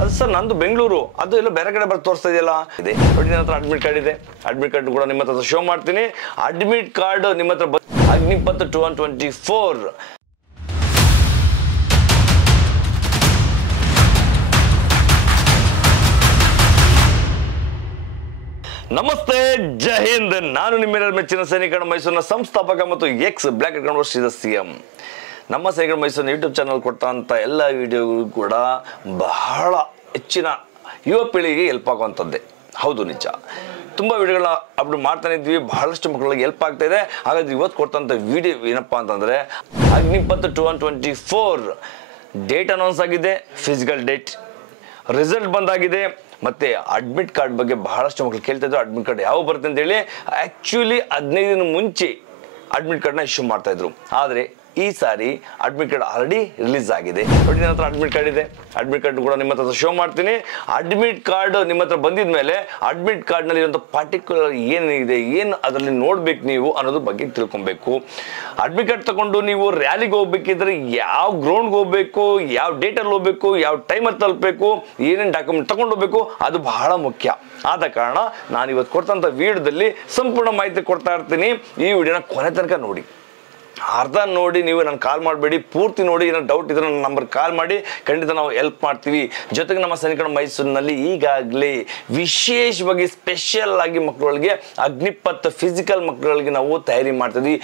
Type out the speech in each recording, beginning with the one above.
ಅದು ಸರ್ ನಂದು ಬೆಂಗಳೂರು, ಅದು ಎಲ್ಲ ಬೇರೆ ಕಡೆ ಬರ್ದು ತೋರಿಸ್ತಾ ಇದೆಯಲ್ಲ ಇದೆ ನೋಡಿ. ನನ್ನ ಹತ್ರ ಅಡ್ಮಿಟ್ ಕಾರ್ಡ್ ಇದೆ, ಅಡ್ಮಿಟ್ ಕಾರ್ಡ್ ಕೂಡ ನಿಮ್ಮ ಹತ್ರ ಶೋ ಮಾಡ್ತೀನಿ. ಅಡ್ಮಿಟ್ ಕಾರ್ಡ್ ನಿಮ್ಮ ಹತ್ರ ಅಗ್ನಿಪಥ್ 2124. ನಮಸ್ತೆ, ಜೈ ಹಿಂದ್. ನಾನು ನಿಮ್ಮೆಲ್ಲರ ಮೆಚ್ಚಿನ ಸೈನಿಕ ಮೈಸೂರಿನ ಸಂಸ್ಥಾಪಕ ಮತ್ತು ಎಕ್ಸ್ ಬ್ಲ್ಯಾಕ್ ಕನ್ವರ್ಸ್ ಸಿಎಂ. ನಮ್ಮ ಸೈನಿಕ ಮೈಸೂರಿನ ಯೂಟ್ಯೂಬ್ ಚಾನಲ್ ಕೊಡ್ತಾ ಎಲ್ಲ ವಿಡಿಯೋಗಳು ಕೂಡ ಬಹಳ ಹೆಚ್ಚಿನ ಯುವ ಪೀಳಿಗೆಗೆ ಹೆಲ್ಪ್ ಆಗುವಂಥದ್ದೇ. ಹೌದು, ನಿಜ. ತುಂಬ ವಿಡಿಯೋಗಳನ್ನ ಅಪ್ಲೋಡ್ ಮಾಡ್ತಾನೆ ಇದ್ವಿ, ಬಹಳಷ್ಟು ಮಕ್ಕಳಿಗೆ ಹೆಲ್ಪ್ ಆಗ್ತಾ ಇದೆ. ಹಾಗಾದ್ರೆ ಇವತ್ತು ಕೊಡ್ತಂಥ ವಿಡಿಯೋ ಏನಪ್ಪ ಅಂತಂದರೆ ಅಗ್ನಿಪಥ್ 2124 ಡೇಟ್ ಅನೌನ್ಸ್ ಆಗಿದೆ, ಫಿಸಿಕಲ್ ಡೇಟ್ ರಿಸಲ್ಟ್ ಬಂದಾಗಿದೆ. ಮತ್ತೆ ಅಡ್ಮಿಟ್ ಕಾರ್ಡ್ ಬಗ್ಗೆ ಬಹಳಷ್ಟು ಮಕ್ಕಳು ಕೇಳ್ತಾ ಇದ್ರು, ಅಡ್ಮಿಟ್ ಕಾರ್ಡ್ ಯಾವ ಬರುತ್ತೆ ಅಂತ ಹೇಳಿ. ಆ್ಯಕ್ಚುಲಿ 15 ದಿನ ಮುಂಚೆ ಅಡ್ಮಿಟ್ ಕಾರ್ಡ್ನ ಇಶ್ಯೂ ಮಾಡ್ತಾ ಇದ್ರು, ಆದರೆ ಈ ಸಾರಿ ಅಡ್ಮಿಟ್ ಕಾರ್ಡ್ ಆಲ್ರೆಡಿ ರಿಲೀಸ್ ಆಗಿದೆ. ನೋಡಿ, ನನ್ನ ಹತ್ರ ಅಡ್ಮಿಟ್ ಕಾರ್ಡ್ ಇದೆ, ಅಡ್ಮಿಟ್ ಕಾರ್ಡ್ ಕೂಡ ನಿಮ್ಮ ಹತ್ರ ಶೋ ಮಾಡ್ತೀನಿ. ಅಡ್ಮಿಟ್ ಕಾರ್ಡ್ ನಿಮ್ಮ ಹತ್ರ ಬಂದಿದ ಮೇಲೆ ಅಡ್ಮಿಟ್ ಕಾರ್ಡ್ನಲ್ಲಿ ಇರುವಂಥ ಪರ್ಟಿಕ್ಯುಲರ್ ಏನಿದೆ, ಏನು ಅದರಲ್ಲಿ ನೋಡ್ಬೇಕು ನೀವು ಅನ್ನೋದ್ರ ಬಗ್ಗೆ ತಿಳ್ಕೊಬೇಕು. ಅಡ್ಮಿಟ್ ಕಾರ್ಡ್ ತಗೊಂಡು ನೀವು ರ್ಯಾಲಿಗೆ ಹೋಗ್ಬೇಕಿದ್ರೆ ಯಾವ ಗ್ರೌಂಡ್ಗೆ ಹೋಗ್ಬೇಕು, ಯಾವ ಡೇಟಲ್ಲಿ ಹೋಗ್ಬೇಕು, ಯಾವ ಟೈಮಲ್ಲಿ ತಲುಪಬೇಕು, ಏನೇನು ಡಾಕ್ಯುಮೆಂಟ್ ತಗೊಂಡು ಹೋಗ್ಬೇಕು, ಅದು ಬಹಳ ಮುಖ್ಯ. ಆದ ಕಾರಣ ನಾನು ಇವತ್ತು ಕೊಡ್ತಂಥ ವಿಡಿಯೋದಲ್ಲಿ ಸಂಪೂರ್ಣ ಮಾಹಿತಿ ಕೊಡ್ತಾ ಇರ್ತೀನಿ. ಈ ವಿಡಿಯೋನ ಕೊನೆ ತನಕ ನೋಡಿ. ಅರ್ಧ ನೋಡಿ ನೀವು ನಾನು ಕಾಲ್ ಮಾಡಬೇಡಿ, ಪೂರ್ತಿ ನೋಡಿ. ಏನೋ ಡೌಟ್ ಇದ್ರೆ ನನ್ನ ನಂಬರ್ ಕಾಲ್ ಮಾಡಿ, ಖಂಡಿತ ನಾವು ಹೆಲ್ಪ್ ಮಾಡ್ತೀವಿ. ಜೊತೆಗೆ ನಮ್ಮ ಸೈನಿಕ ಮೈಸೂರಿನಲ್ಲಿ ಈಗಾಗಲೇ ವಿಶೇಷವಾಗಿ ಸ್ಪೆಷಲ್ ಆಗಿ ಮಕ್ಕಳಿಗೆ ಅಗ್ನಿಪಥ್ ಫಿಸಿಕಲ್ ಮಕ್ಕಳಿಗೆ ನಾವು ತಯಾರಿ ಮಾಡ್ತಿದ್ವಿ.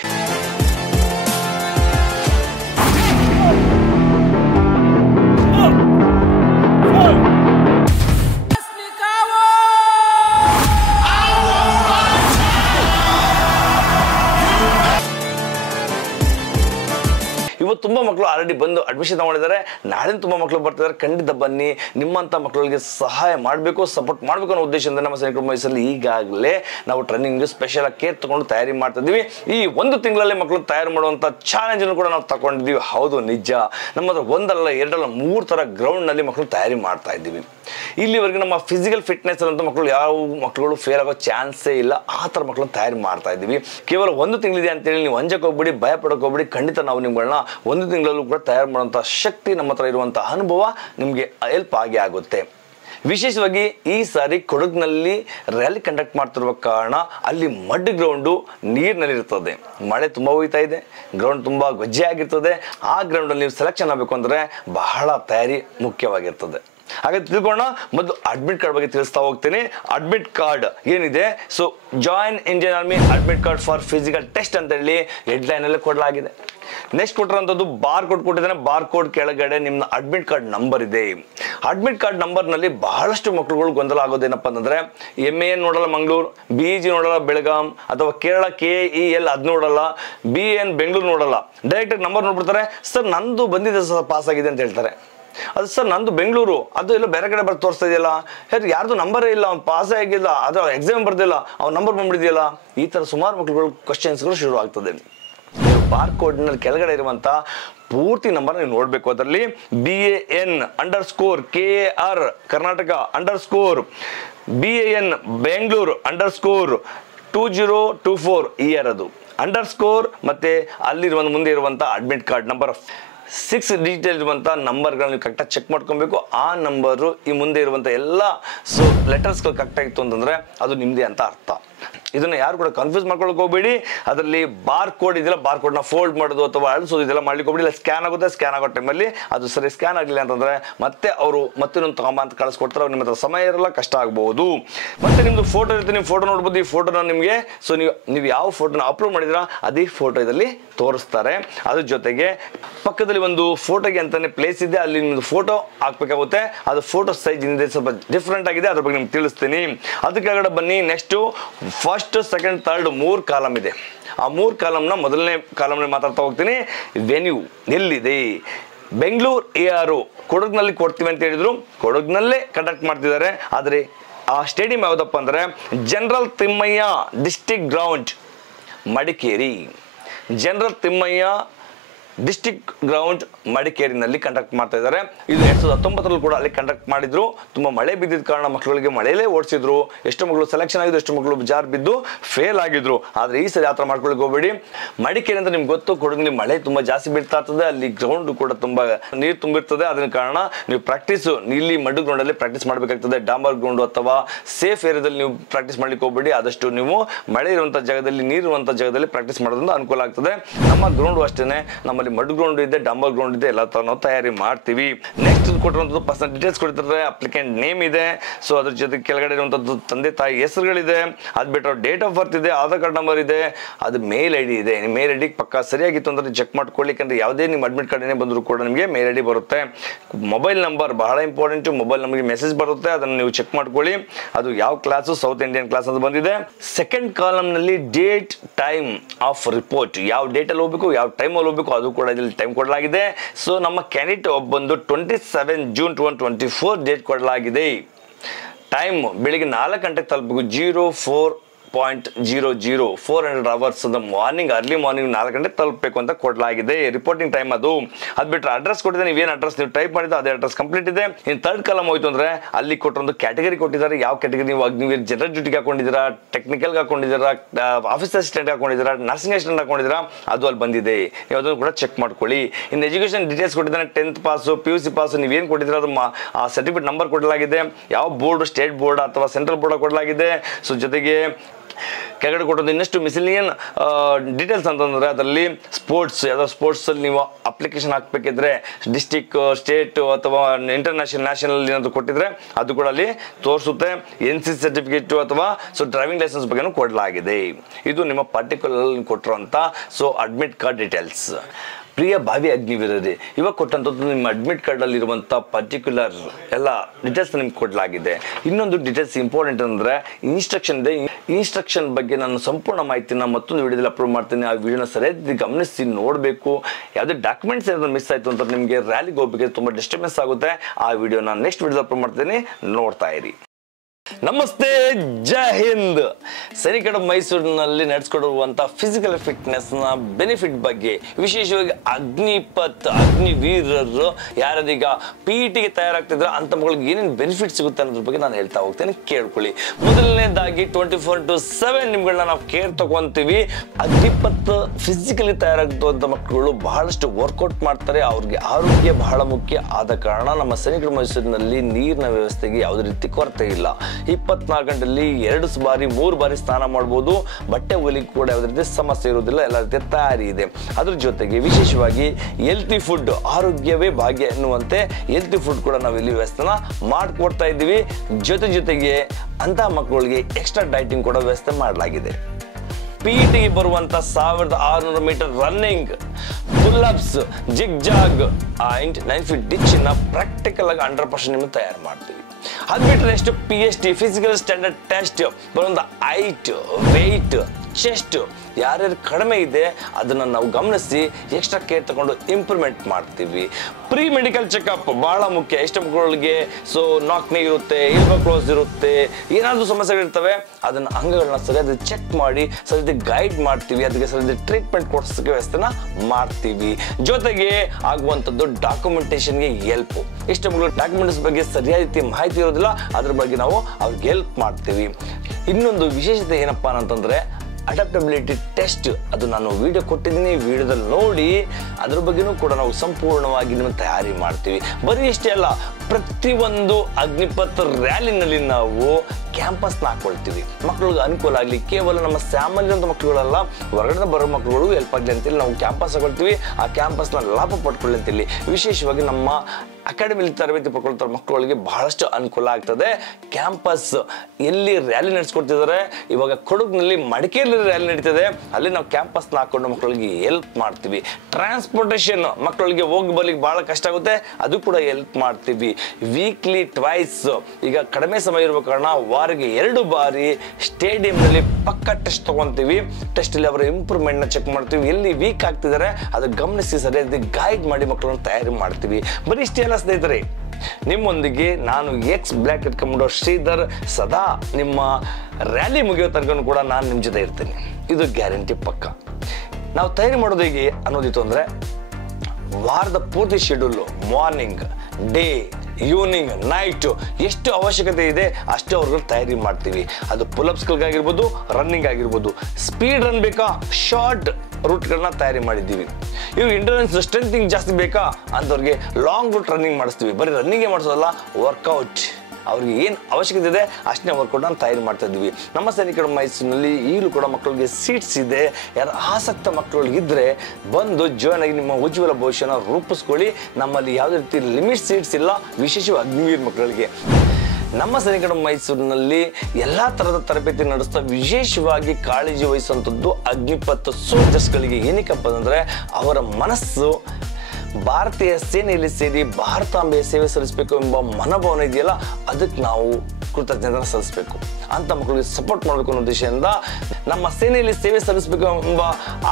ಇವತ್ತು ತುಂಬ ಮಕ್ಕಳು ಆಲ್ರೆಡಿ ಬಂದು ಅಡ್ಮಿಷನ್ ತಗೊಂಡಿದ್ದಾರೆ, ನಾಳೆ ತುಂಬ ಮಕ್ಕಳು ಬರ್ತಿದ್ದಾರೆ. ಖಂಡಿತ ಬನ್ನಿ, ನಿಮ್ಮಂಥ ಮಕ್ಕಳಿಗೆ ಸಹಾಯ ಮಾಡಬೇಕು, ಸಪೋರ್ಟ್ ಮಾಡಬೇಕು ಅನ್ನೋ ಉದ್ದೇಶದಿಂದ ನಮ್ಮ ಸೈನಿಕ ಮೈಸೂರಲ್ಲಿ ಈಗಾಗಲೇ ನಾವು ಟ್ರೈನಿಂಗ್ ಸ್ಪೆಷಲ್ ಆಗಿ ಕೇರ್ ತಗೊಂಡು ತಯಾರಿ ಮಾಡ್ತಿದ್ದೀವಿ. ಈ ಒಂದು ತಿಂಗಳಲ್ಲಿ ಮಕ್ಕಳು ತಯಾರು ಮಾಡುವಂಥ ಚಾಲೆಂಜನ್ನು ಕೂಡ ನಾವು ತಗೊಂಡಿದ್ದೀವಿ. ಹೌದು, ನಿಜ. ನಮ್ಮ ಹತ್ರ ಒಂದಲ್ಲ, ಎರಡಲ್ಲ, 3 ಥರ ಗ್ರೌಂಡ್ನಲ್ಲಿ ಮಕ್ಕಳು ತಯಾರಿ ಮಾಡ್ತಾ ಇದ್ದೀವಿ. ಇಲ್ಲಿವರೆಗೆ ನಮ್ಮ ಫಿಸಿಕಲ್ ಫಿಟ್ನೆಸ್ ಅಂತ ಮಕ್ಕಳು ಯಾವ ಮಕ್ಕಳು ಫೇಲ್ ಆಗೋ ಚಾನ್ಸೇ ಇಲ್ಲ, ಆ ಥರ ಮಕ್ಕಳನ್ನ ತಯಾರಿ ಮಾಡ್ತಾ ಇದ್ದೀವಿ. ಕೇವಲ 1 ತಿಂಗಳಿದೆ ಅಂತೇಳಿ ನೀವು ಅಂಜಕ್ಕೆ ಹೋಗ್ಬಿಡಿ, ಭಯ ಪಡೋಕೆ ಹೋಗ್ಬಿಡಿ. ಖಂಡಿತ ನಾವು ನಿಮ್ಗಳನ್ನ 1 ತಿಂಗಳಲ್ಲೂ ಕೂಡ ತಯಾರು ಮಾಡುವಂಥ ಶಕ್ತಿ, ನಮ್ಮ ಹತ್ರ ಇರುವಂಥ ಅನುಭವ ನಿಮಗೆ ಹೆಲ್ಪ್ ಆಗೇ ಆಗುತ್ತೆ. ವಿಶೇಷವಾಗಿ ಈ ಸಾರಿ ಕೊಡಗಿನಲ್ಲಿ ರ್ಯಾಲಿ ಕಂಡಕ್ಟ್ ಮಾಡ್ತಿರುವ ಕಾರಣ ಅಲ್ಲಿ ಮಡ್ ಗ್ರೌಂಡು ನೀರಿನಲ್ಲಿ ಇರ್ತದೆ. ಮಳೆ ತುಂಬ ಹೋಗ್ತಾ ಇದೆ, ಗ್ರೌಂಡ್ ತುಂಬ ಗೊಜ್ಜೆ ಆಗಿರ್ತದೆ. ಆ ಗ್ರೌಂಡಲ್ಲಿ ನೀವು ಸೆಲೆಕ್ಷನ್ ಆಗಬೇಕು ಅಂದರೆ ಬಹಳ ತಯಾರಿ ಮುಖ್ಯವಾಗಿರ್ತದೆ. ಹಾಗಾದ್ರೆ ತಿಳ್ಕೊಳ್ಳೋಣ. ಮೊದಲು ಅಡ್ಮಿಟ್ ಕಾರ್ಡ್ ಬಗ್ಗೆ ತಿಳಿಸ್ತಾ ಹೋಗ್ತೀನಿ. ಅಡ್ಮಿಟ್ ಕಾರ್ಡ್ ಏನಿದೆ, so join Indian army admit card for physical test ಅಂತ ಹೇಳಿ ಹೆಡ್ಲೈನ್ ಅಲ್ಲಿ ಕೊಡಲಾಗಿದೆ. ನೆಕ್ಸ್ಟ್ ಕೊಟ್ಟಿರೋಂಥದ್ದು ಬಾರ್ ಕೋಡ್ ಕೊಟ್ಟಿದ್ದಾನೆ. ಬಾರ್ ಕೋಡ್ ಕೆಳಗಡೆ ನಿಮ್ಮ ಅಡ್ಮಿಟ್ ಕಾರ್ಡ್ ನಂಬರ್ ಇದೆ. ಅಡ್ಮಿಟ್ ಕಾರ್ಡ್ ನಂಬರ್ನಲ್ಲಿ ಬಹಳಷ್ಟು ಮಕ್ಕಳುಗಳು ಗೊಂದಲ ಆಗೋದೇನಪ್ಪ ಅಂತಂದ್ರೆ, MAN ನೋಡಲ್ಲ ಮಂಗಳೂರು, BG ನೋಡಲ್ಲ ಬೆಳಗಾಂ, ಅಥವಾ ಕೇರಳ KEL ಅದು ನೋಡಲ್ಲ, BN ಬೆಂಗಳೂರು ನೋಡಲ್ಲ. Direct number ನೋಡ್ಬಿಡ್ತಾರೆ. ಸರ್ ನಂದು ಬಂದಿದೆ, ಸರ್ ಪಾಸ್ ಆಗಿದೆ ಅಂತ ಹೇಳ್ತಾರೆ. ಅದು ಸರ್ ನಂದು ಬೆಂಗಳೂರು, ಅದು ಎಲ್ಲ ಬೇರೆ ಕಡೆ ಬರ್ದು ತೋರಿಸ್ತಾ ಇದೆಯಲ್ಲ, ಯಾರ್ದು ನಂಬರೇ ಇಲ್ಲ, ಅವ್ನು ಪಾಸೇ ಆಗಿಲ್ಲ, ಅದು ಎಕ್ಸಾಮ್ ಬರ್ದಿಲ್ಲ, ಅವ್ನ ನಂಬರ್ ಬಂದ್ಬಿಡಿದೆಯಲ್ಲ. ಈ ಥರ ಸುಮಾರು ಮಕ್ಕಳುಗಳು ಕ್ವಶನ್ಸ್ಗಳು ಶುರು ಆಗ್ತದೆ. ಬಾರ್ ಕೋಡ್ನಲ್ಲಿ ಕೆಳಗಡೆ ಇರುವಂಥ ಪೂರ್ತಿ ನಂಬರ್ ನೀವು ನೋಡಬೇಕು. ಅದರಲ್ಲಿ BAN_KAR Karnataka _BAN Bengaluru _2024 year ಅದು _ ಮತ್ತೆ ಅಲ್ಲಿರುವ ಮುಂದೆ ಇರುವಂಥ ಅಡ್ಮಿಟ್ ಕಾರ್ಡ್ ನಂಬರ್ 6 ಡಿಜಿಟಲ್ ಇರುವಂಥ ನಂಬರ್ಗಳನ್ನ ನೀವು ಕರೆಕ್ಟಾಗಿ ಚೆಕ್ ಮಾಡ್ಕೊಬೇಕು. ಆ ನಂಬರು ಈ ಮುಂದೆ ಇರುವಂಥ ಎಲ್ಲ ಲೆಟರ್ಸ್ಗಳು ಕರೆಕ್ಟಾಗಿತ್ತು ಅಂತಂದರೆ ಅದು ನಿಮ್ಮದೇ ಅಂತ ಅರ್ಥ. ಇದನ್ನು ಯಾರು ಕೂಡ ಕನ್ಫ್ಯೂಸ್ ಮಾಡ್ಕೊಳ್ಳೋಕೆ ಹೋಗಬೇಡಿ. ಅದರಲ್ಲಿ ಬಾರ್ ಕೋಡ್ ಇದೆಯಲ್ಲ, ಬಾರ್ ಕೋಡ್ನ ಫೋಲ್ಡ್ ಮಾಡೋದು ಅಥವಾ ಅಳಿಸೋದು ಇದೆಲ್ಲ ಮಾಡ್ಲಿಕ್ಕೆ ಹೋಗ್ಬಿಡಿ. ಇಲ್ಲ ಸ್ಕ್ಯಾನ್ ಆಗುತ್ತೆ, ಸ್ಕ್ಯಾನ್ ಆಗೋ ಟೈಮಲ್ಲಿ ಅದು ಸರಿ ಸ್ಕ್ಯಾನ್ ಆಗಲಿಲ್ಲ ಅಂತಂದರೆ ಮತ್ತೆ ಅವರು ಮತ್ತೊಂದು ತಗೊಂಬ ಅಂತ ಕಳಿಸ್ಕೊಡ್ತಾರೆ. ನಿಮ್ಮ ಹತ್ರ ಸಮಯ ಇರಲ್ಲ, ಕಷ್ಟ ಆಗ್ಬೋದು. ಮತ್ತೆ ನಿಮ್ಮದು ಫೋಟೋ ಇರುತ್ತೆ, ನೀವು ಫೋಟೋ ನೋಡ್ಬೋದು. ಈ ಫೋಟೋನ ನಿಮಗೆ ನೀವು ಯಾವ ಫೋಟೋನ ಅಪ್ಲೋಡ್ ಮಾಡಿದಿರಾ ಅದೇ ಫೋಟೋ ಇದರಲ್ಲಿ ತೋರಿಸ್ತಾರೆ. ಅದ್ರ ಜೊತೆಗೆ ಪಕ್ಕದಲ್ಲಿ ಒಂದು ಫೋಟೋಗೆ ಅಂತಾನೆ ಪ್ಲೇಸ್ ಇದೆ, ಅಲ್ಲಿ ನಿಮ್ಮದು ಫೋಟೋ ಹಾಕ್ಬೇಕಾಗುತ್ತೆ. ಅದು ಫೋಟೋ ಸೈಜ್ ಇದೆ, ಸ್ವಲ್ಪ ಡಿಫ್ರೆಂಟ್ ಆಗಿದೆ, ಅದ್ರ ಬಗ್ಗೆ ನಿಮ್ಗೆ ತಿಳಿಸ್ತೀನಿ. ಅದಕ್ಕೆ ಕೆಳಗಡೆ ಬನ್ನಿ. Next first, second, third 3 column ಇದೆ. ಆ 3 ಕಾಲಮ್ನ ಮೊದಲನೇ ಕಾಲಮ್ನ ಮಾತಾಡ್ತಾ ಹೋಗ್ತೀನಿ. ವೆನ್ಯೂ ಎಲ್ಲಿದೆ? ಬೆಂಗಳೂರು AR ಕೊಡಗಿನಲ್ಲಿ ಕೊಡ್ತೀವಿ ಅಂತ ಹೇಳಿದ್ರು, ಕೊಡಗಿನಲ್ಲೇ ಕಂಡಕ್ಟ್ ಮಾಡ್ತಿದ್ದಾರೆ. ಆದರೆ ಆ ಸ್ಟೇಡಿಯಂ ಯಾವುದಪ್ಪ ಅಂದರೆ general Thimmaiah district ground Madikeri. General Thimmaiah district ground ಮಡಿಕೇರಿನಲ್ಲಿ ಕಂಡಕ್ಟ್ ಮಾಡ್ತಾ ಇದ್ದಾರೆ. ಇದು 2019 ಕೂಡ ಅಲ್ಲಿ ಕಂಡಕ್ಟ್ ಮಾಡಿದ್ರು. ತುಂಬಾ ಮಳೆ ಬಿದ್ದಿದ್ದ ಕಾರಣ ಮಕ್ಕಳಿಗೆ ಮಳೆಯಲ್ಲೇ ಓಡಿಸಿದ್ರು. ಎಷ್ಟು ಮಕ್ಕಳು ಸೆಲೆಕ್ಷನ್ ಆಗಿದ್ರು, ಎಷ್ಟು ಮಕ್ಕಳು ಜಾರ್ ಬಿದ್ದು ಫೇಲ್ ಆಗಿದ್ರು. ಆದ್ರೆ ಈ ಸರಿ ಯಾತ್ರೆ ಮಾಡ್ಕೊಳ್ಳಿಕ್ಕೆ ಹೋಗಬೇಡಿ. ಮಡಿಕೇರಿ ಅಂತ ನಿಮ್ಗೆ ಗೊತ್ತು, ಕೊಡಗಿನಲ್ಲಿ ಮಳೆ ತುಂಬಾ ಜಾಸ್ತಿ ಬೀಳ್ತಾ ಇರ್ತದೆ, ಅಲ್ಲಿ ಗ್ರೌಂಡ್ ಕೂಡ ತುಂಬಾ ನೀರು ತುಂಬಿರ್ತದೆ. ಅದರ ಕಾರಣ ನೀವು ಪ್ರಾಕ್ಟೀಸ್ ಇಲ್ಲಿ ಮಡ್ ಗ್ರೌಂಡ್ ಅಲ್ಲಿ ಪ್ರಾಕ್ಟೀಸ್ ಮಾಡಬೇಕಾಗ್ತದೆ. ಡಾಂಬರ್ ಗ್ರೌಂಡ್ ಅಥವಾ ಸೇಫ್ ಏರಿಯಾದಲ್ಲಿ ನೀವು ಪ್ರಾಕ್ಟೀಸ್ ಮಾಡ್ಲಿಕ್ಕೆ ಹೋಗಬೇಡಿ. ಆದಷ್ಟು ನೀವು ಮಳೆ ಇರುವಂತಹ ಜಾಗದಲ್ಲಿ, ನೀರು ಇರುವಂತಹ ಜಾಗದಲ್ಲಿ ಪ್ರಾಕ್ಟೀಸ್ ಮಾಡೋದ್ರಿಂದ ಅನುಕೂಲ ಆಗ್ತದೆ. ನಮ್ಮ ಗ್ರೌಂಡ್ ಅಷ್ಟೇನೆ, ನಮ್ಮಲ್ಲಿ ಮಡ್ ಗ್ರೌಂಡ್ ಇದೆ, ಡಾಂಬರ್ ಗ್ರೌಂಡ್ ಇದೆ, ಎಲ್ಲ ತರ ನಾವು ತಯಾರಿ ಮಾಡ್ತೀವಿ. ನೆಕ್ಸ್ಟ್ ಕೊಟ್ಟಿರುವಂತದ್ದು ಪರ್ಸನಲ್ ಡೀಟೇಲ್ಸ್ ಕೊಡ್ತಾರೆ. ಅಪ್ಲಿಕೆಂಟ್ ನೇಮ್ ಇದೆ, ಸೊ ಅದ್ರ ಜೊತೆ ಕೆಳಗಡೆ ಇರುವಂತದ್ದು ತಂದೆ ತಾಯಿ ಹೆಸರುಗಳಿದೆ. ಅದ್ ಬಿಟ್ಟರೆ ಡೇಟ್ ಆಫ್ ಬರ್ತ್ ಇದೆ, ಆಧಾರ್ ಕಾರ್ಡ್ ನಂಬರ್ ಇದೆ, ಅದು ಮೇಲ್ ಐಡಿ ಇದೆ. ಮೇಲ್ ಐಡಿ ಪಕ್ಕ ಸರಿಯಾಗಿತ್ತು ಅಂದ್ರೆ ಚೆಕ್ ಮಾಡ್ಕೊಳ್ಳಿಕ್ಕೆ, ಯಾವುದೇ ನಿಮ್ಮ ಅಡ್ಮಿಟ್ ಕಾರ್ಡ್ ಏನೇ ಬಂದರೂ ಕೂಡ ನಿಮಗೆ ಮೇಲ್ ಐಡಿ ಬರುತ್ತೆ. ಮೊಬೈಲ್ ನಂಬರ್ ಬಹಳ ಇಂಪಾರ್ಟೆಂಟ್. ಮೊಬೈಲ್ ನಮಗೆ ಮೆಸೇಜ್ ಬರುತ್ತೆ, ಅದನ್ನು ನೀವು ಚೆಕ್ ಮಾಡ್ಕೊಳ್ಳಿ. ಅದು ಯಾವ ಕ್ಲಾಸು, ಸೌತ್ ಇಂಡಿಯನ್ ಕ್ಲಾಸ್ ಅಂತ ಬಂದಿದೆ. ಸೆಕೆಂಡ್ ಕಾಲಮ್ ನಲ್ಲಿ ಡೇಟ್ ಟೈಮ್ ಆಫ್ ರಿಪೋರ್ಟ್, ಯಾವ ಡೇಟ್ ಅಲ್ಲಿ ಹೋಗ್ಬೇಕು, ಯಾವ ಟೈಮ್ ಅಲ್ಲಿ ಹೋಗ್ಬೇಕು, ಅದು ಕೂಡ ಇಲ್ಲಿ ಟೈಮ್ ಕೊಡಲಾಗಿದೆ. ಸೊ ನಮ್ಮ ಕ್ಯಾಂಡಿಡೇಟ್ ಬಂದು 27 ಜೂನ್ 2024 ಡೇಟ್ ಕೊಡಲಾಗಿದೆ. ಟೈಮ್ ಬೆಳಿಗ್ಗೆ 4 ಗಂಟೆಗೆ ತಲುಪಬೇಕು. 400 ಅವರ್ಸ್ ಮಾರ್ನಿಂಗ್, ಅರ್ಲಿ ಮಾರ್ನಿಂಗ್ 4 ಗಂಟೆಗೆ ತಲುಪಬೇಕು ಅಂತ ಕೊಡಲಾಗಿದೆ. ರಿಪೋರ್ಟಿಂಗ್ ಟೈಮ್ ಅದು ಬಿಟ್ಟರೆ ಅಡ್ರೆಸ್ ಕೊಟ್ಟಿದೆ. ನೀವೇನು ಅಡ್ರೆಸ್ ನೀವು ಟೈಪ್ ಮಾಡಿದ್ರೆ ಅದೇ ಅಡ್ರೆಸ್ ಕಂಪ್ಲೀಟ್ ಇದೆ. ಇನ್ನು ಥರ್ಡ್ ಕಾಲಮ್ ಹೋಯ್ತು ಅಂದ್ರೆ ಅಲ್ಲಿ ಕೊಟ್ಟೊಂದು ಕ್ಯಾಟಗರಿ ಕೊಟ್ಟಿದ್ದಾರೆ. ಯಾವ ಕ್ಯಾಟಗರಿ ನೀವು ಅಗ್ನಿವೀರ್ ಜನರಲ್ ಡ್ಯೂಟಿಗೆ ಹಾಕೊಂಡಿದ್ದೀರಾ, ಟೆಕ್ನಿಕಲ್ಗೆ ಹಾಕೊಂಡಿದ್ದೀರಾ, ಆಫೀಸ್ ಅಸಿಸ್ಟೆಂಟ್ ಹಾಕೊಂಡಿದ್ದೀರಾ, ನರ್ಸಿಂಗ್ ಅಸಿಸ್ಟೆಂಟ್ ಹಾಕೊಂಡಿದ್ದೀರಾ, ಅದು ಅಲ್ಲಿ ಬಂದಿದೆ. ನೀವು ಅದನ್ನು ಕೂಡ ಚೆಕ್ ಮಾಡ್ಕೊಳ್ಳಿ. ಇನ್ನು ಎಜುಕೇಶನ್ ಡೀಟೇಲ್ಸ್ ಕೊಟ್ಟಿದ್ದಾನೆ. 10th ಪಾಸು, PUC ಪಾಸು, ನೀವೇನು ಕೊಟ್ಟಿದ್ದೀರಾ ಅದು ಆ ಸರ್ಟಿಫಿಕೇಟ್ ನಂಬರ್ ಕೊಡಲಾಗಿದೆ. ಯಾವ ಬೋರ್ಡ್, ಸ್ಟೇಟ್ ಬೋರ್ಡ್ ಅಥವಾ ಸೆಂಟ್ರಲ್ ಬೋರ್ಡ್ ಕೊಡಲಾಗಿದೆ. ಸೊ ಜೊತೆಗೆ ಕೆಳಗಡೆ ಕೊಟ್ಟದ್ದು ಇನ್ನಷ್ಟು ಮಿಸಿಲಿಯನ್ ಡೀಟೇಲ್ಸ್ ಅಂತಂದ್ರೆ ಅದರಲ್ಲಿ ಸ್ಪೋರ್ಟ್ಸ್, ಯಾವ್ದಾದ್ರು ಸ್ಪೋರ್ಟ್ಸ್ ಅಲ್ಲಿ ನೀವು ಅಪ್ಲಿಕೇಶನ್ ಹಾಕ್ಬೇಕಿದ್ರೆ ಡಿಸ್ಟಿಕ್, ಸ್ಟೇಟ್ ಅಥವಾ ಇಂಟರ್ನ್ಯಾಷನಲ್, ನ್ಯಾಷನಲ್ ಏನಾದ್ರು ಕೊಟ್ಟಿದ್ರೆ ಅದು ಕೂಡ ಅಲ್ಲಿ ತೋರಿಸುತ್ತೆ. NC ಸರ್ಟಿಫಿಕೇಟ್ ಅಥವಾ ಸೊ ಡ್ರೈವಿಂಗ್ ಲೈಸೆನ್ಸ್ ಬಗ್ಗೆನೂ ಕೊಡಲಾಗಿದೆ. ಇದು ನಿಮ್ಮ ಪರ್ಟಿಕ್ಯುಲರ್ ಕೊಟ್ಟಿರುವಂತ ಸೊ ಅಡ್ಮಿಟ್ ಕಾರ್ಡ್ ಡೀಟೇಲ್ಸ್. ಪ್ರಿಯ ಭಾವಿ ಅಗ್ನಿವೀರರೇ, ಇವಾಗ ಕೊಟ್ಟಂಥದ್ದು ನಿಮ್ಮ ಅಡ್ಮಿಟ್ ಕಾರ್ಡ್ ಅಲ್ಲಿ ಇರುವಂಥ ಪರ್ಟಿಕ್ಯುಲರ್ ಎಲ್ಲ ಡೀಟೇಲ್ಸ್ ನಿಮ್ಗೆ ಕೊಡಲಾಗಿದೆ. ಇನ್ನೊಂದು ಡೀಟೇಲ್ಸ್ ಇಂಪಾರ್ಟೆಂಟ್ ಅಂದ್ರೆ ಇನ್ಸ್ಟ್ರಕ್ಷನ್ ಇದೆ. ಇನ್ಸ್ಟ್ರಕ್ಷನ್ ಬಗ್ಗೆ ನಾನು ಸಂಪೂರ್ಣ ಮಾಹಿತಿನ ಮತ್ತೊಂದು ವಿಡಿಯೋದಲ್ಲಿ ಅಪ್ಲೋಡ್ ಮಾಡ್ತೀನಿ. ಆ ವಿಡಿಯೋನ ಸರಿಯಾಗಿ ಗಮನಿಸಿ ನೋಡಬೇಕು. ಯಾವುದೇ ಡಾಕ್ಯುಮೆಂಟ್ಸ್ ಏನಾದ್ರು ಮಿಸ್ ಆಯಿತು ಅಂತ ನಿಮಗೆ ರ್ಯಾಲಿಗೆ ಹೋಗ್ಬೇಕಾದ್ರೆ ತುಂಬ ಡಿಸ್ಟರ್ಬೆನ್ಸ್ ಆಗುತ್ತೆ. ಆ ವಿಡಿಯೋನ ನೆಕ್ಸ್ಟ್ ವಿಡಿಯೋದಲ್ಲಿ ಅಪ್ಲೋಡ್ ಮಾಡ್ತೀನಿ, ನೋಡ್ತಾ ಇರಿ. ನಮಸ್ತೆ, ಜೈ ಹಿಂದ್. ಸರಿಗಡ ಮೈಸೂರಿನಲ್ಲಿ ನಡೆಸ್ಕೊಡುವಂತ ಫಿಸಿಕಲ್ ಫಿಟ್ನೆಸ್ ನ ಬೆನಿಫಿಟ್ ಬಗ್ಗೆ, ವಿಶೇಷವಾಗಿ ಅಗ್ನಿವೀರರು ಯಾರೀಗ PET ಗೆ ತಯಾರಾಗ್ತಿದ್ರೆ ಅಂತ ಮಕ್ಕಳಿಗೆ ಏನೇನು ಬೆನಿಫಿಟ್ ಸಿಗುತ್ತೆ ಅನ್ನೋದ್ರ ಬಗ್ಗೆ ನಾನು ಹೇಳ್ತಾ ಹೋಗ್ತೇನೆ, ಕೇಳ್ಕೊಳ್ಳಿ. ಮೊದಲನೇದಾಗಿ 24/7 ನಿಮ್ಗಳನ್ನ ನಾವು ಕೇರ್ ತಗೊಂತೀವಿ. ಅಗ್ನಿಪತ್ ಫಿಸಿಕಲಿ ತಯಾರಾಗುವಂತ ಮಕ್ಕಳು ಬಹಳಷ್ಟು ವರ್ಕೌಟ್ ಮಾಡ್ತಾರೆ. ಅವ್ರಿಗೆ ಆರೋಗ್ಯ ಬಹಳ ಮುಖ್ಯ. ಆದ ಕಾರಣ ನಮ್ಮ ಸರಿಗಡ ಮೈಸೂರಿನಲ್ಲಿ ನೀರಿನ ವ್ಯವಸ್ಥೆಗೆ ಯಾವುದೇ ರೀತಿ ಕೊರತೆ ಇಲ್ಲ. 24 ಗಂಟೆಯಲ್ಲಿ 2 ಬಾರಿ 3 ಬಾರಿ ಸ್ನಾನ ಮಾಡಬಹುದು. ಬಟ್ಟೆ ಒಲಿಗೆ ಕೂಡ ಯಾವುದೇ ರೀತಿ ಸಮಸ್ಯೆ ಇರುವುದಿಲ್ಲ, ಎಲ್ಲ ರೀತಿಯ ತಯಾರಿ ಇದೆ. ಅದ್ರ ಜೊತೆಗೆ ವಿಶೇಷವಾಗಿ ಹೆಲ್ತಿ ಫುಡ್, ಆರೋಗ್ಯವೇ ಭಾಗ್ಯ ಎನ್ನುವಂತೆ ಹೆಲ್ತಿ ಫುಡ್ ಕೂಡ ನಾವು ಇಲ್ಲಿ ವ್ಯವಸ್ಥೆನ ಮಾಡಿಕೊಡ್ತಾ ಇದ್ದೀವಿ. ಜೊತೆಗೆ ಅಂತ ಮಕ್ಕಳಿಗೆ ಎಕ್ಸ್ಟ್ರಾ ಡೈಟಿಂಗ್ ಕೂಡ ವ್ಯವಸ್ಥೆ ಮಾಡಲಾಗಿದೆ. PET ಗೆ ಬರುವಂತ 1600 metre running, pull ups, zig zag and 9 feet ditch ನ ಪ್ರಾಕ್ಟಿಕಲ್ ಆಗಿ 100% ನಿಮಗೆ ತಯಾರು ಮಾಡ್ತೀವಿ. ಅದು ಬಿಟ್ಟರೆ next PST physical standard test ಬರುವಂತ ಹೈಟ್, ವೆಯ್ಟ್, ಚೆಸ್ಟ್ ಯಾರ್ಯಾರು ಕಡಿಮೆ ಇದೆ ಅದನ್ನ ನಾವು ಗಮನಿಸಿ ಎಕ್ಸ್ಟ್ರಾ ಕೇರ್ ತಗೊಂಡು ಇಂಪ್ರೂವ್ಮೆಂಟ್ ಮಾಡ್ತೀವಿ. ಪ್ರೀ ಮೆಡಿಕಲ್ ಚೆಕಪ್ ಬಹಳ ಮುಖ್ಯ. ಎಷ್ಟು ಮಕ್ಕಳಿಗೆ ಸೊ ನಾಕ್ನೇ ಇರುತ್ತೆ, ಇಲ್ಬೋ ಕ್ಲೋಸ್ ಇರುತ್ತೆ, ಏನಾದರೂ ಸಮಸ್ಯೆಗಳಿರ್ತವೆ, ಅದನ್ನ ಅಂಗಗಳನ್ನ ಸರಿಯಾದ ಚೆಕ್ ಮಾಡಿ ಸರಿಯಾದ ಗೈಡ್ ಮಾಡ್ತೀವಿ. ಅದಕ್ಕೆ ಸರಿಯಾದ ಟ್ರೀಟ್ಮೆಂಟ್ ಕೊಡಿಸೋಕೆ ವ್ಯವಸ್ಥೆನ ಮಾಡ್ತೀವಿ. ಜೊತೆಗೆ ಆಗುವಂಥದ್ದು ಡಾಕ್ಯುಮೆಂಟೇಶನ್ಗೆ ಹೆಲ್ಪ್. ಎಷ್ಟು ಮಕ್ಕಳು ಡಾಕ್ಯುಮೆಂಟ್ಸ್ ಬಗ್ಗೆ ಸರಿಯಾದ ರೀತಿ ಮಾಹಿತಿ ಇರೋದಿಲ್ಲ, ಅದ್ರ ಬಗ್ಗೆ ನಾವು ಅವ್ರಿಗೆ ಹೆಲ್ಪ್ ಮಾಡ್ತೀವಿ. ಇನ್ನೊಂದು ವಿಶೇಷತೆ ಏನಪ್ಪಾ ಅಂತಂದ್ರೆ ಅಡಾಪ್ಟಬಿಲಿಟಿ ಟೆಸ್ಟ್. ಅದು ನಾನು ವಿಡಿಯೋ ಕೊಟ್ಟಿದ್ದೀನಿ, ವಿಡಿಯೋದಲ್ಲಿ ನೋಡಿ ಅದ್ರ ಬಗ್ಗೆನೂ ಕೂಡ ನಾವು ಸಂಪೂರ್ಣವಾಗಿ ನಿಮ್ಮ ತಯಾರಿ ಮಾಡ್ತೀವಿ. ಬರೀ ಇಷ್ಟೇ ಅಲ್ಲ, ಪ್ರತಿಯೊಂದು ಅಗ್ನಿಪತ್ ರ್ಯಾಲಿನಲ್ಲಿ ನಾವು ಕ್ಯಾಂಪಸ್ನ ಹಾಕೊಳ್ತೀವಿ. ಮಕ್ಕಳಿಗೆ ಅನುಕೂಲ ಆಗಲಿ, ಕೇವಲ ನಮ್ಮ ಸಾಮಾನ್ಯ ಮಕ್ಕಳುಗಳಲ್ಲ, ಹೊರಗಡೆ ಬರೋ ಮಕ್ಕಳುಗಳು ಹೆಲ್ಪ್ ಆಗಲಿ ಅಂತೇಳಿ ನಾವು ಕ್ಯಾಂಪಸ್ ಹಾಕೊಳ್ತೀವಿ. ಆ ಕ್ಯಾಂಪಸ್ನ ಲಾಭ ಪಡ್ಕೊಳ್ಳಿ ಅಂತೇಳಿ ವಿಶೇಷವಾಗಿ ನಮ್ಮ ಅಕಾಡೆಮಿಲಿ ತರಬೇತಿ ಪಡ್ಕೊಳ್ತಾರೆ ಮಕ್ಕಳಿಗೆ ಬಹಳಷ್ಟು ಅನುಕೂಲ ಆಗ್ತದೆ. ಕ್ಯಾಂಪಸ್ ಎಲ್ಲಿ ರ್ಯಾಲಿ ನಡೆಸ್ಕೊಡ್ತಿದ್ದಾರೆ, ಇವಾಗ ಕೊಡಗಿನಲ್ಲಿ ಮಡಿಕೇರಿಯಲ್ಲಿ ರ್ಯಾಲಿ ನಡೀತಿದೆ, ಅಲ್ಲಿ ನಾವು ಕ್ಯಾಂಪಸ್ನ ಹಾಕೊಂಡು ಮಕ್ಕಳಿಗೆ ಹೆಲ್ಪ್ ಮಾಡ್ತೀವಿ. ಟ್ರಾನ್ಸ್ಪೋರ್ಟೇಷನ್ ಮಕ್ಕಳಿಗೆ ಹೋಗಿ ಬರ್ಲಿಕ್ಕೆ ಬಹಳ ಕಷ್ಟ ಆಗುತ್ತೆ, ಅದು ಕೂಡ ಹೆಲ್ಪ್ ಮಾಡ್ತೀವಿ. ವೀಕ್ಲಿ ಟ್ವೈಸ್, ಈಗ ಕಡಿಮೆ ಸಮಯ ಇರುವ ಕಾರಣ ವಾರಿಗೆ 2 ಬಾರಿ ಸ್ಟೇಡಿಯಂನಲ್ಲಿ ಪಕ್ಕ ಟೆಸ್ಟ್ ತಗೊಂತೀವಿ. ಟೆಸ್ಟ್ ಅಲ್ಲಿ ಅವರ ಇಂಪ್ರೂವ್ಮೆಂಟ್ ನ ಚೆಕ್ ಮಾಡ್ತೀವಿ. ಎಲ್ಲಿ ವೀಕ್ ಆಗ್ತಿದ್ದಾರೆ ಅದು ಗಮನಿಸಿ ಸರಿಯಾದ ಗೈಡ್ ಮಾಡಿ ಮಕ್ಕಳನ್ನು ತಯಾರಿ ಮಾಡ್ತೀವಿ. ಬರೀ ಇಷ್ಟೇ ಅಲ್ಲ ಸ್ನೇಹಿತರೆ, ನಿಮ್ಮೊಂದಿಗೆ ನಾನು ಎಕ್ಸ್ ಬ್ಲ್ಯಾಕ್ ಕಮಾಂಡರ್ ಶ್ರೀಧರ್ ಸದಾ ನಿಮ್ಮ ರ್ಯಾಲಿ ಮುಗಿಯೋ ತನಕ ಕೂಡ ನಾನು ನಿಮ್ಮ ಜೊತೆ ಇರ್ತೀನಿ. ಇದು ಗ್ಯಾರಂಟಿ ಪಕ್ಕ. ನಾವು ತಯಾರಿ ಮಾಡೋದು ಹೇಗೆ ಅನ್ನೋದಿತ್ತು ಅಂದ್ರೆ ವಾರದ ಪೂರ್ತಿ schedule, morning, day, evening, night ಎಷ್ಟು ಅವಶ್ಯಕತೆ ಇದೆ ಅಷ್ಟು ಅವ್ರಿಗೆ ತಯಾರಿ ಮಾಡ್ತೀವಿ. ಅದು ಪುಲಪ್ಸ್ಗಳಿಗಾಗಿರ್ಬೋದು, ರನ್ನಿಂಗ್ ಆಗಿರ್ಬೋದು. ಸ್ಪೀಡ್ ರನ್ ಬೇಕಾ, ಶಾರ್ಟ್ ರೂಟ್ಗಳನ್ನ ತಯಾರಿ ಮಾಡಿದ್ದೀವಿ. ಇವ್ರು ಇಂಟರ್ನೆನ್ಸ್ ಸ್ಟ್ರೆಂಥಿಂಗ್ ಜಾಸ್ತಿ ಬೇಕಾ ಅಂಥವ್ರಿಗೆ ಲಾಂಗ್ ರೂಟ್ ರನ್ನಿಂಗ್ ಮಾಡಿಸ್ತೀವಿ. ಬರೀ ರನ್ನಿಂಗೇ ಮಾಡಿಸೋಲ್ಲ, ವರ್ಕೌಟ್ ಅವ್ರಿಗೆ ಏನು ಅವಶ್ಯಕತೆ ಇದೆ ಅಷ್ಟೇ ವರ್ಕೌಟ್ ನಾನು ತಯಾರಿ ಮಾಡ್ತಾ ಇದ್ದೀವಿ. ನಮ್ಮ ಸೈನಿಕರ ಮೈಸೂರಿನಲ್ಲಿ ಈಗಲೂ ಕೂಡ ಮಕ್ಕಳಿಗೆ ಸೀಟ್ಸ್ ಇದೆ. ಯಾರು ಆಸಕ್ತ ಮಕ್ಕಳಿಗಿದ್ರೆ ಬಂದು ಜಾಯ್ನ್ ಆಗಿ ನಿಮ್ಮ ಉಜ್ವಲ ಭವಿಷ್ಯನ ರೂಪಿಸ್ಕೊಳ್ಳಿ. ನಮ್ಮಲ್ಲಿ ಯಾವುದೇ ರೀತಿ ಲಿಮಿಟ್ ಸೀಟ್ಸ್ ಇಲ್ಲ, ವಿಶೇಷವಾಗಿ ಅಗ್ನಿವೀರ್ ಮಕ್ಕಳಿಗೆ. ನಮ್ಮ ಸೈನಿಕರ ಮೈಸೂರಿನಲ್ಲಿ ಎಲ್ಲ ಥರದ ತರಬೇತಿ ನಡೆಸ್ತಾ ವಿಶೇಷವಾಗಿ ಕಾಳಜಿ ವಹಿಸುವಂಥದ್ದು ಅಗ್ನಿಪಥ ಸೋಲ್ಜರ್ಸ್ಗಳಿಗೆ. ಏನಕ್ಕಪ್ಪ ಅಂದರೆ ಅವರ ಮನಸ್ಸು ಭಾರತೀಯ ಸೇನೆಯಲ್ಲಿ ಸೇರಿ ಭಾರತಾಂಬೆಯ ಸೇವೆ ಸಲ್ಲಿಸಬೇಕು ಎಂಬ ಮನೋಭಾವನೆ ಇದೆಯಲ್ಲ, ಅದಕ್ಕೆ ನಾವು ಕೃತಜ್ಞತೆ ಸಲ್ಲಿಸಬೇಕು. ಅಂಥ ಮಕ್ಕಳಿಗೆ ಸಪೋರ್ಟ್ ಮಾಡಬೇಕು ಅನ್ನೋ ಉದ್ದೇಶದಿಂದ ನಮ್ಮ ಸೇನೆಯಲ್ಲಿ ಸೇವೆ ಸಲ್ಲಿಸಬೇಕು ಎಂಬ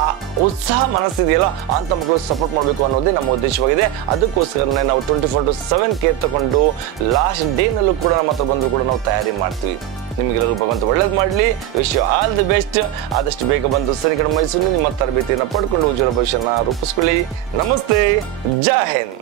ಆ ಉತ್ಸಾಹ ಮನಸ್ಸಿದೆಯಲ್ಲ, ಅಂಥ ಮಕ್ಕಳಿಗೆ ಸಪೋರ್ಟ್ ಮಾಡಬೇಕು ಅನ್ನೋದೇ ನಮ್ಮ ಉದ್ದೇಶವಾಗಿದೆ. ಅದಕ್ಕೋಸ್ಕರನೇ ನಾವು 24/7 ಕೇರ್ ತಗೊಂಡು ಲಾಸ್ಟ್ ಡೇನಲ್ಲೂ ಕೂಡ ನಮ್ಮ ಹತ್ರ ಬಂದರೂ ಕೂಡ ನಾವು ತಯಾರಿ ಮಾಡ್ತೀವಿ. ನಿಮಗೆಲ್ಲರೂ ಭಗವಂತ ಒಳ್ಳೇದು ಮಾಡಲಿ. Wish you all the best. ಆದಷ್ಟು ಬೇಗ ಬಂದು ಸೈನಿಕರ ಮೈಸೂರಿನಲ್ಲಿ ನಿಮ್ಮ ತರಬೇತಿಯನ್ನು ಪಡ್ಕೊಂಡು ಉಜ್ವಲ ಭವಿಷ್ಯನ ರೂಪಿಸ್ಕೊಳ್ಳಿ. ನಮಸ್ತೆ, ಜೈ ಹಿಂದ್.